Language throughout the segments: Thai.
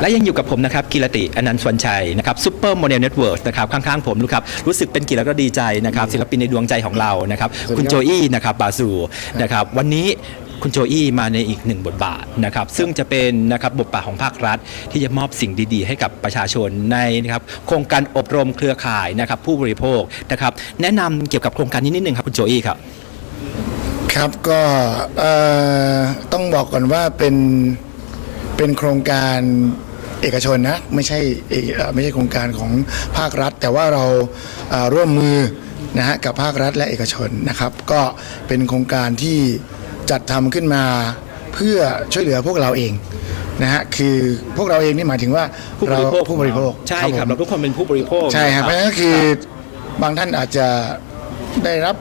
และยังอยู่กับผมนะครับกีรติอนันต์สวนชัยนะครับซูเปอร์โมเดลเน็ตเวิร์กนะครับข้างๆผมรู้ครับรู้สึกเป็นเกียรติแล้วก็ดีใจนะครับศิลปินในดวงใจของเรานะครับคุณโจอี้นะครับบาซูนะครับวันนี้คุณโจอี้มาในอีกหนึ่งบทบาทนะครับซึ่งจะเป็นนะครับบทบาทของภาครัฐ ที่จะมอบสิ่งดี ๆ ให้กับประชาชนในนะครับโครงการอบรมเครือข่ายนะครับผู้บริโภคนะครับแนะนำเกี่ยวกับโครงการนี้นิดนึงครับคุณโจอี้ครับ ครับก็เอ่อต้องบอกก่อนว่าเป็น เป็นโครงการเอกชนนะไม่ใช่เอกเอ่อไม่ใช่โครงการของภาครัฐ แต่ว่าเราเอ่อร่วมมือนะฮะกับภาครัฐและเอกชนนะครับ ก็เป็นโครงการที่จัดทำขึ้นมาเพื่อช่วยเหลือพวกเราเองนะฮะคือพวกเราเองนี่หมายถึงว่าผู้บเราริโภคผู้บริโภคใช่ครับผมเราทุกคนเป็นผู้บริโภคใช่ครับนะเพราะฉะนั้นคือบางท่านอาจจะได้รับ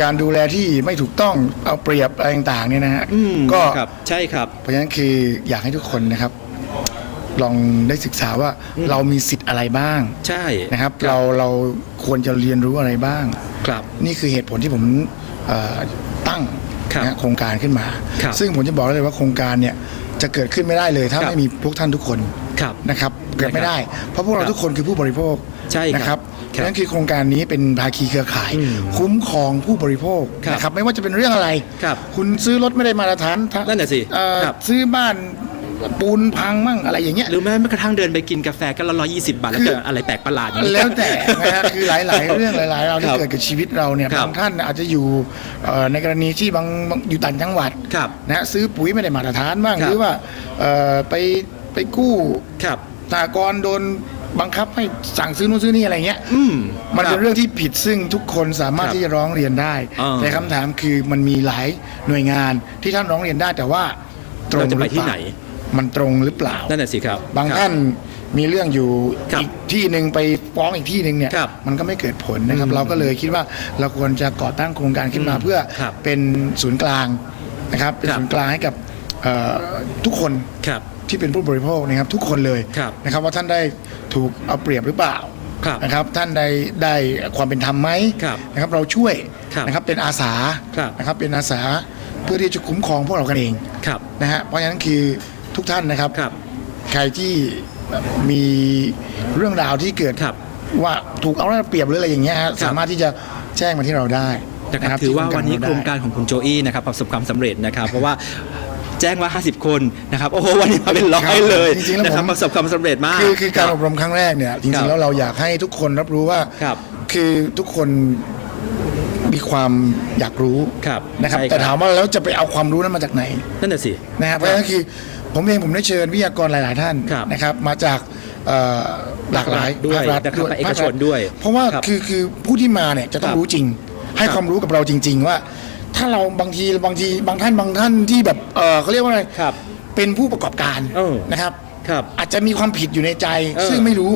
การดูแลที่ไม่ถูกต้องเอาเปรียบอะไรต่างๆเนี่ยนะฮะอืมก็ครับใช่ครับ เพราะฉะนั้นคืออยากให้ทุกคนนะครับ ลองได้ศึกษาว่าเรามีสิทธิ์อะไรบ้างใช่นะครับ เราเราควรจะเรียนรู้อะไรบ้าง ครับ นี่คือเหตุผลที่ผมเอ่อตั้งครับนะฮะโครงการขึ้นมา ครับซึ่งผมจะบอกได้เลยว่าโครงการเนี่ยจะเกิดขึ้นไม่ได้เลย ถ้าครับ ไม่มีพวกท่านทุกคนครับ นะครับเกิดไม่ได้ เพราะพวกเราครับทุกคนคือผู้บริโภค ใช่ครับนะครับครับนั่นคือโครงการนี้เป็นภาคีเครือข่าย อืมคุ้มครองผู้บริโภคครับนะครับไม่ว่าจะเป็นเรื่องอะไร ครับคุณซื้อรถไม่ได้มาตรฐานถ้านั่นน่ะสิเอ่อครับ ซื้อบ้านปูนพังมั่งอะไรอย่างเงี้ย หรือแม้กระทั่งเดินไปกินกาแฟก็ละร้อยยี่สิบบาท แล้วคือเกิดอะไรแปลกประหลาดอย่างนี้ แล้วแต่นะฮะคือหลาย ๆ เรื่องหลายๆเราที่ครับเกิดกับชีวิตเราเนี่ยครับบางท่านอาจจะอยู่เอ่อในกรณีที่บางบางอยู่ต่างจังหวัดครับนะฮะซื้อปุ๋ยไม่ได้มาตรฐานบ้างครับ หรือว่าเอ่อไปไปกู้ครับสหกรณ์โดน บังคับให้สั่งซื้อนู่นซื้อนี่อะไรเงี้ยอืมมันเป็คนบเรื่องที่ผิดซึ่งทุกคนสามารถครับที่จะร้องเรียนได้ อ่าแต่คำถามคือมันมีหลายหน่วยงานที่ท่านร้องเรียนได้แต่ว่าตรงเราจะหไปรือที่เปไหน ล่ามันตรงหรือเปล่า นั่นน่ะสิครับบางครับท่านมีเรื่องอยู่ครับอีกที่หนึ่งไปฟ้องอีกที่หนึ่งเนี่ยครับมันก็ไม่เกิดผลนะครับอืมเราก็เลยคิดว่าเราควรจะก่อตั้งโครงการขึ้นมาอืมเพื่อครับเป็นศูนย์กลางนะครับเป็นครับ ศูนย์กลางให้กับเอ่อทุกคน ครับ ที่เป็นผู้บริโภคนะครับทุกคนเลยครับนะครับ ว่าท่านได้ถูกเอาเปรียบหรือเปล่าครับนะครับท่านได้ได้ความเป็นธรรมไหมครับนะครับเราช่วยครับนะครับเป็นอาสาครับนะครับเป็นอาสาเพื่อที่จะคุ้มครองพวกเรากันเองครับนะฮะเพราะฉะนั้นคือทุกท่านนะครับครับใครที่มีเรื่องราวที่เกิดครับ ว่าถูกเอารัดเอาเปรียบหรืออะไรอย่างเงี้ยฮะสามารถที่จะแจ้งมาที่เราได้นะครับนะถือว่าวันนี้ที่โครงการของคุณโจอี้นะครับประสบความสำเร็จนะครับ เพราะว่า แจ้งว่า 50 คนนะครับโอ้โหวันนี้มาเป็นร้อยเลยจริงๆแล้วนะผครับมประสบความสำเร็จมาก คือคือการคอบรมครั้งแรกเนี่ยจครัริบงๆแล้วเราอยากให้ทุกคนรับรู้ว่าครับคือทุกคนมีความอยากรู้ครับนะครับ ใช่ครับ แต่ถามว่าแล้วจะไปเอาความรู้นั้นมาจากไหนนั่นน่ะสิ นะครับเพราะฉะนั้นคือผมเองผมได้เชิญวิทยากรหลาย ๆ ท่านครับนะครับมาจากเอ่อหลากหลายด้วยภาครัฐนะครับด้วยและเอกภาคชรันฐด้วยเพราะว่าครับคือคือผู้ที่มาเนี่ยจะต้อคงรับรู้จริง ให้ครับความรู้กับเราจริง ๆ ว่า ถ้าเราบางทีบางทีบางท่านบางท่านที่แบบเออเขาเรียกว่าอะไรครับเป็นผู้ประกอบการเออนะครับครับ อาจจะมีความผิดอยู่ในใจ เออ ซึ่งไม่รู้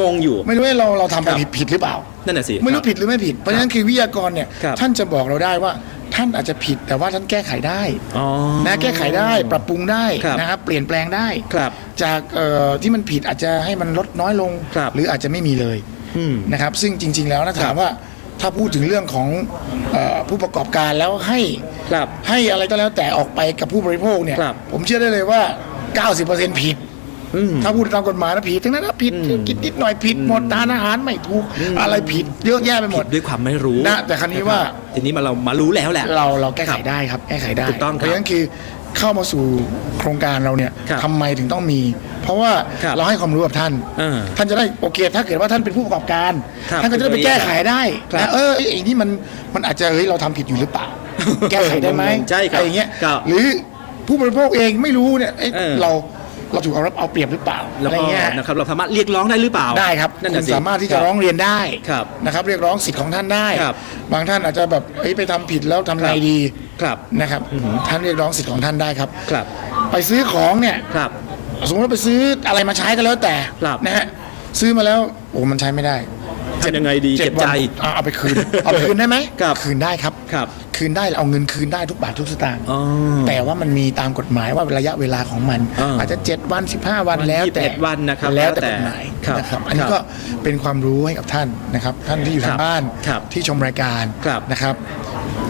งงๆอยู่ ไม่รู้ว่าเราเราทำไปครับ ผิดผิดหรือเปล่า นั่นน่ะสิไม่รู้ครับผิดหรือไม่ผิด เพราะฉะนั้นคือวิทยากรเนี่ยครับ ท่านจะบอกเราได้ว่าท่านอาจจะผิดแต่ว่าท่านแก้ไขได้อ๋อ นะแก้ไขได้ปรับปรุงได้ครับนะครับเปลี่ยนแปลงได้ครับจากเอ่อที่มันผิดอาจจะให้มันลดน้อยลง ครับ หรืออาจจะไม่มีเลยอืม นะครับซึ่งจริง ๆ แล้วนะครัถาบมว่า ถ้าพูดถึงเรื่องของเออผู้ประกอบการแล้วให้ครับ ให้อะไรก็แล้วแต่ออกไปกับผู้บริโภคเนี่ยครับ ผมเชื่อได้เลยว่า 90%ผิด อืม ถ้าพูดตามกฎหมายนะผิดทั้งนั้นนะผิดอืมกินนิดหน่อยผิดหมดทานอาหารไม่ถูกอะไรผิดเยอะแยะไปหมผิดด ด้วยความไม่รู้นะแต่ครั้นี้ว่าะรับทีนี้มาเรามารู้แล้วแหละ เราเราแก้ไขได้ครับแก้ไขได้ถูกต้องครับเพราะฉะนั้นคือ เข้ามาสู่โครงการเราเนี่ยครับทำไมถึงต้องมี เพราะว่าครับเราให้ความรู้กับท่าน เออท่านจะได้โอเค ถ้าเกิดว่าท่านเป็นผู้ประกอบการ ครับท่านก็จะได้ไปแก้ไขได้ครับนะเออไอ้นี่มันมันอาจจะเฮ้ยเราทำผิดอยู่หรือเปล่า แก้ไขได้ไหมใช่ครับอะไรอย่างเงี้ยครับหรือผู้บริโภคเองไม่รู้เนี่ยเอ๊ะเออเรา เราถูกเอารับเอาเปรียบหรือเปล่าแล้วอะไรก็เงี้ยนะครับเราสามารถเรียกร้องได้หรือเปล่าได้ครับนั่นคุน่ะณสิสามารถที่จะคบร้องเรียนได้ครับ นะครับ เรียกร้องสิทธิ์ของท่านได้ ครับบางท่านอาจจะแบบเอ้ยไปทำผิดแล้วทำไงดีครับนะครับท่านเรียกร้องสิทธิ์ของท่านได้ครับ ครับไปซื้อของเนี่ย ครับ สมมติว่าไปซื้ออะไรมาใช้ก็แล้วแต่ครับ นะฮะซื้อมาแล้วโอ้มันใช้ไม่ได้ทำยังไงดีจ็เจ็บใจวันอะเอาไปคืน เอาไปคืนได้ไหมครับ คืนได้ครับ ครับ คืนได้เอาเงินคืนได้ทุกบาททุกสตางค์อ๋อ แต่ว่ามันมีตามกฎหมายว่าระยะเวลาของมัน อ่าอาจจะ 7 วัน 15 วันวันแล้วแต่21วันนะครับแล้วแต่แล้วแต่กฎหมายครับนะครับอันนี้ครับก็เป็นความรู้ให้กับท่านนะครับ ท่านที่อยู่ครัทาบงบ้านครับที่ชมรายการครับนะครับ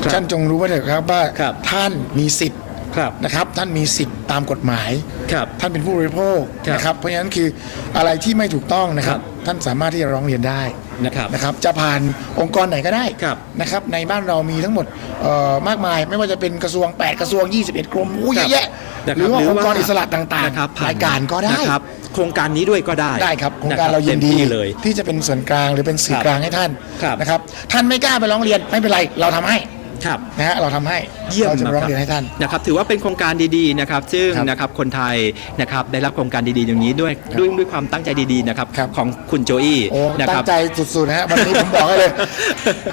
ครับท่านจงรู้ไว้เถอะครับว่าครับ ท่านมีสิทธิ์ ครับ นะครับท่านมีสิทธิ์ตามกฎหมาย ครับท่านเป็นผู้บริโภคครับนะครับเพราะฉะนั้นคืออะไรที่ไม่ถูกต้องนะครับ ครับท่านสามารถที่จะร้องเรียนได้ นะครับนะครับจะผ่านองค์กรไหนก็ได้ครับนะครับในบ้านเรามีทั้งหมดเอ่อมากมาย ไม่ว่าจะเป็นกระทรวง 8 กระทรวง 21 กรมอู้เยอะแยะนะคหบรือว่าองค์กรอิสระต่างนะครับๆรายการก็ได้นะครับ โครงการนี้ด้วยก็ได้ได้ครับโครงนะการเรายินดีต็มที่เลย ที่จะเป็นส่วนกลางหรือเป็นสื่อครับกลางให้ท่านครับ นะครับ ท่านไม่กล้าไปร้องเรียนไม่เป็นไรเราทำให้ ครับนะฮะเราทำให้เยี่ยมเราจะนะร้องครับเรียนให้ท่านนะครับถือว่าเป็นโครงการดีๆนะครับ ซึ่งครับนะครับคนไทยนะครับได้รับโครงการดีๆอย่างนี้ด้วยด้วยด้วยความตั้งใจดีๆนะครับครับของคุณโจอี้โอ้นะคตั้รับงใจสุดๆนะฮะวันนี้ผมบอกให้เลย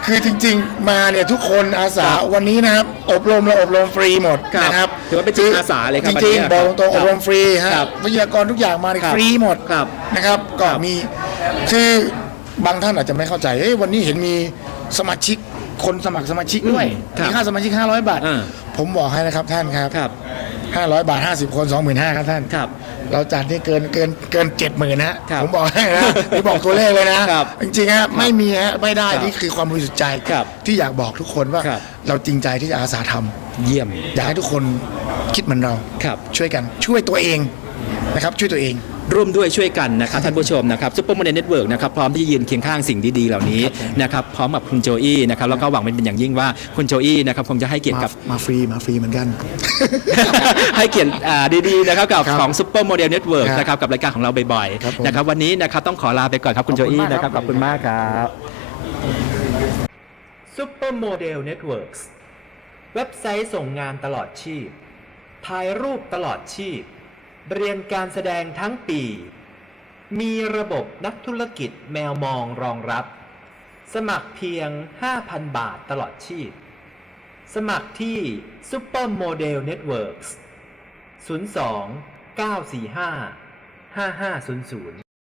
คือจริงๆมาเนี่ยทุกคนอาสาครับวันนี้นะครับอบรมเราอบรมฟรีหมดครับนะครับถือว่าเป็นจิตอาสาเลยครับจวันรินี้งครับๆบอกตรงๆครัอบบรมฟรีฮะครับวิทยากรทุกอย่างมาเนี่ยครับฟรีหมดครับนะครับก็ครับมีคือบางท่านอาจจะไม่เข้าใจเอ้ยวันนี้เห็นมีสมาชิก คนสมัครสมาชิกด้วยอืมครับมีค่าสมาชิก 500 บาท อ่า ผมบอกให้นะครับท่านครับ ครับ 500 บาท 50 คน 25,000ครับท่าน ครับ เราจัดที่เกินเกินเกินเจ็ดหมื่นนะฮะครับผมบอกให้นะนี่บอกตัวเลขเลยนะครับจริงๆฮะไม่มีฮะไม่ได้ครับนี่คือความบริสุทธิ์ใจครับที่อยากบอกทุกคนว่าครับ เราจริงใจที่จะอาสาทำเยี่ยมอยากให้ทุกคนคิดเหมือนเราครับ ช่วยกันช่วยตัวเองนะครับช่วยตัวเอง ร่วมด้วยช่วยกันนะครับท่านผู้ชมนะครับซุปเปอร์โมเดลเน็ตเวิร์กนะครับพร้อมที่จะยืนเคียงข้างสิ่งดีๆเหล่านี้นะครับพร้อมกับคุณโจอี้นะครับแล้วก็หวังเป็นอย่างยิ่งว่าคุณโจอี้นะครับคงจะให้เกียรติมากับ มาฟรีมาฟรีเหมือนกัน ให้เกียรติอ่าดีๆนะครับกับครับของซุปเปอร์โมเดลเน็ตเวิร์กครับนะครับกับรายการของเราบ่อยครับผม ๆนะครับวันนี้นะครับต้องขอลาไปก่อนครับคุณขโจอบคุณอี้มากนะครับคขรับอบคุณมากครับ Supermodel Networks เว็บไซต์ส่งงานตลอดชีพ ถ่ายรูปตลอดชีพ เรียนการแสดงทั้งปี มีระบบนักธุรกิจแมวมองรองรับ สมัครเพียง 5,000 บาทตลอดชีพ สมัครที่ Supermodel Networks 02 945 5500